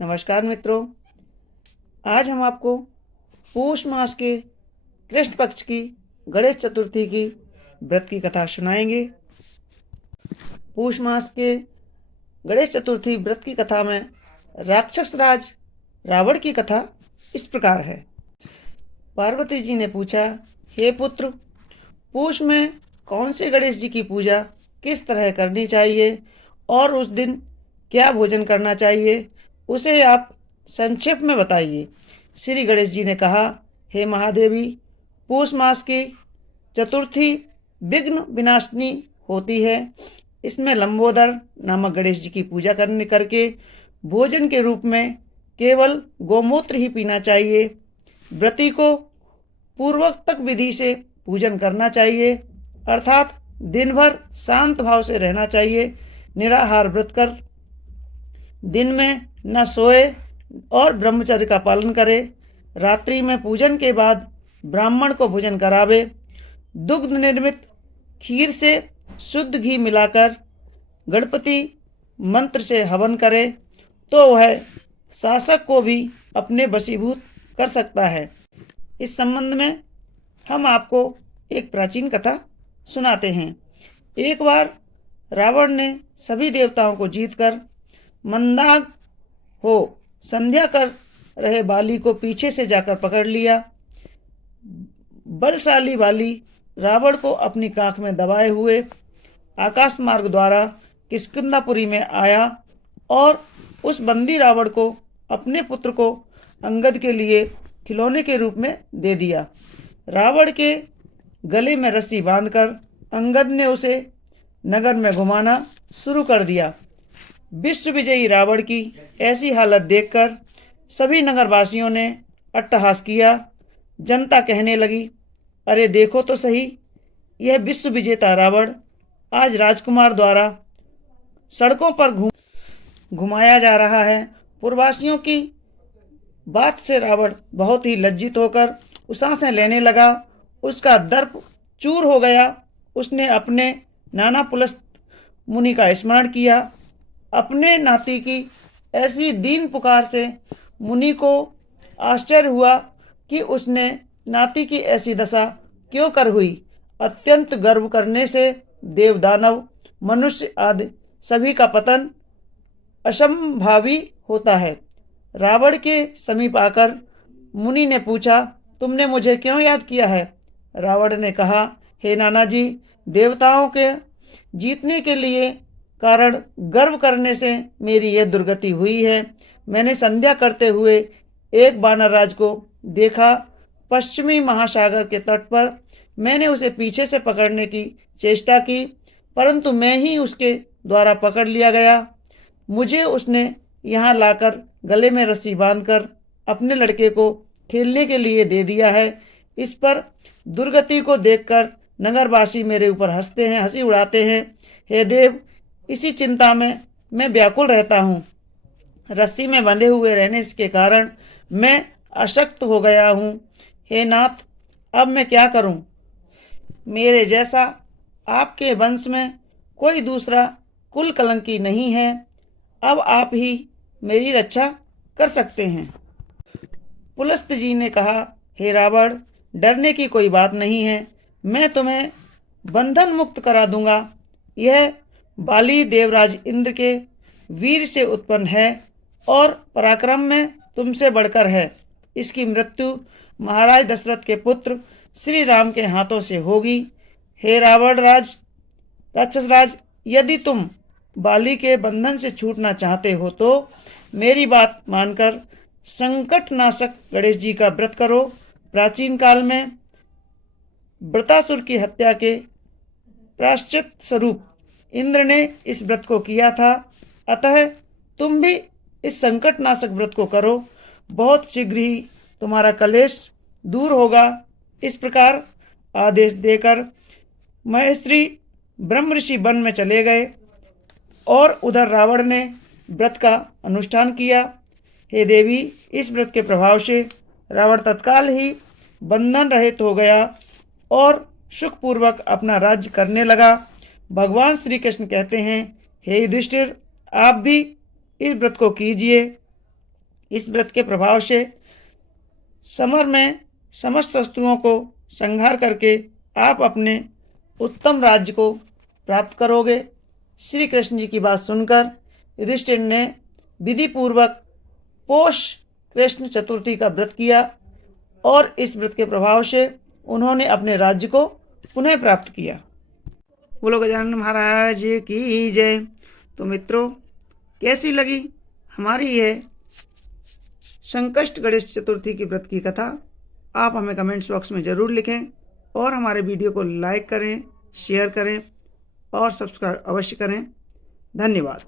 नमस्कार मित्रों। आज हम आपको पौष मास के कृष्ण पक्ष की गणेश चतुर्थी की व्रत की कथा सुनाएंगे। पौष मास के गणेश चतुर्थी व्रत की कथा में राक्षस राज रावण की कथा इस प्रकार है। पार्वती जी ने पूछा, हे पुत्र, पौष में कौन से गणेश जी की पूजा किस तरह करनी चाहिए और उस दिन क्या भोजन करना चाहिए, उसे आप संक्षेप में बताइए। श्री गणेश जी ने कहा, हे महादेवी, पौष मास की चतुर्थी विघ्न विनाशिनी होती है। इसमें लंबोदर नामक गणेश जी की पूजा करके भोजन के रूप में केवल गोमूत्र ही पीना चाहिए। व्रती को पूर्वोक्त विधि से पूजन करना चाहिए, अर्थात दिन भर शांत भाव से रहना चाहिए। निराहार व्रत कर दिन में न सोए और ब्रह्मचर्य का पालन करे। रात्रि में पूजन के बाद ब्राह्मण को भोजन करावे। दुग्ध निर्मित खीर से शुद्ध घी मिलाकर गणपति मंत्र से हवन करे तो वह शासक को भी अपने वशीभूत कर सकता है। इस संबंध में हम आपको एक प्राचीन कथा सुनाते हैं। एक बार रावण ने सभी देवताओं को जीतकर मंदाग हो संध्या कर रहे बाली को पीछे से जाकर पकड़ लिया। बलशाली बाली रावण को अपनी कांख में दबाए हुए आकाश मार्ग द्वारा किष्किंधापुरी में आया और उस बंदी रावण को अपने पुत्र को अंगद के लिए खिलौने के रूप में दे दिया। रावण के गले में रस्सी बांधकर अंगद ने उसे नगर में घुमाना शुरू कर दिया। विश्व विजयी रावण की ऐसी हालत देखकर सभी नगरवासियों ने अट्टहास किया। जनता कहने लगी, अरे देखो तो सही, यह विश्व विजेता रावण आज राजकुमार द्वारा सड़कों पर घुमाया जा रहा है। पुरवासियों की बात से रावण बहुत ही लज्जित होकर उसासें लेने लगा। उसका दर्प चूर हो गया। उसने अपने नाना पुलस्त मुनि का स्मरण किया। अपने नाती की ऐसी दीन पुकार से मुनि को आश्चर्य हुआ कि उसने नाती की ऐसी दशा क्यों कर हुई। अत्यंत गर्व करने से देव दानव मनुष्य आदि सभी का पतन असंभावी होता है। रावण के समीप आकर मुनि ने पूछा, तुमने मुझे क्यों याद किया है? रावण ने कहा, हे नाना जी, देवताओं के जीतने के लिए कारण गर्व करने से मेरी यह दुर्गति हुई है। मैंने संध्या करते हुए एक वानर राज को देखा। पश्चिमी महासागर के तट पर मैंने उसे पीछे से पकड़ने की चेष्टा की, परंतु मैं ही उसके द्वारा पकड़ लिया गया। मुझे उसने यहाँ लाकर गले में रस्सी बांधकर अपने लड़के को खेलने के लिए दे दिया है। इस पर दुर्गति को देखकर नगरवासी मेरे ऊपर हंसते हैं, हंसी उड़ाते हैं। हे देव, इसी चिंता में मैं व्याकुल रहता हूँ। रस्सी में बंधे हुए रहने के कारण मैं अशक्त हो गया हूँ। हे नाथ, अब मैं क्या करूँ? मेरे जैसा आपके वंश में कोई दूसरा कुल कलंकी नहीं है। अब आप ही मेरी रक्षा कर सकते हैं। पुलस्त जी ने कहा, हे रावण, डरने की कोई बात नहीं है। मैं तुम्हें बंधन मुक्त करा दूंगा। यह बाली देवराज इंद्र के वीर से उत्पन्न है और पराक्रम में तुमसे बढ़कर है। इसकी मृत्यु महाराज दशरथ के पुत्र श्री राम के हाथों से होगी। हे रावण राज, राक्षस राज, यदि तुम बाली के बंधन से छूटना चाहते हो तो मेरी बात मानकर संकटनाशक गणेश जी का व्रत करो। प्राचीन काल में वृतासुर की हत्या के प्रायश्चित स्वरूप इंद्र ने इस व्रत को किया था। अतः तुम भी इस संकटनाशक व्रत को करो। बहुत शीघ्र ही तुम्हारा कलेश दूर होगा। इस प्रकार आदेश देकर महेश्वरी ब्रह्म ऋषि वन में चले गए और उधर रावण ने व्रत का अनुष्ठान किया। हे देवी, इस व्रत के प्रभाव से रावण तत्काल ही बंधन रहित हो गया और सुखपूर्वक अपना राज्य करने लगा। भगवान श्री कृष्ण कहते हैं, हे युधिष्ठिर, आप भी इस व्रत को कीजिए इस व्रत के प्रभाव से समर में समस्त शत्रुओं को संहार करके आप अपने उत्तम राज्य को प्राप्त करोगे। श्री कृष्ण जी की बात सुनकर युधिष्ठिर ने विधि पूर्वक पोष कृष्ण चतुर्थी का व्रत किया और इस व्रत के प्रभाव से उन्होंने अपने राज्य को पुनः प्राप्त किया। बोलो गजानन महाराज की जय। तो मित्रों, कैसी लगी हमारी यह संकष्ट गणेश चतुर्थी की व्रत की कथा? आप हमें कमेंट्स बॉक्स में ज़रूर लिखें और हमारे वीडियो को लाइक करें, शेयर करें और सब्सक्राइब अवश्य करें। धन्यवाद।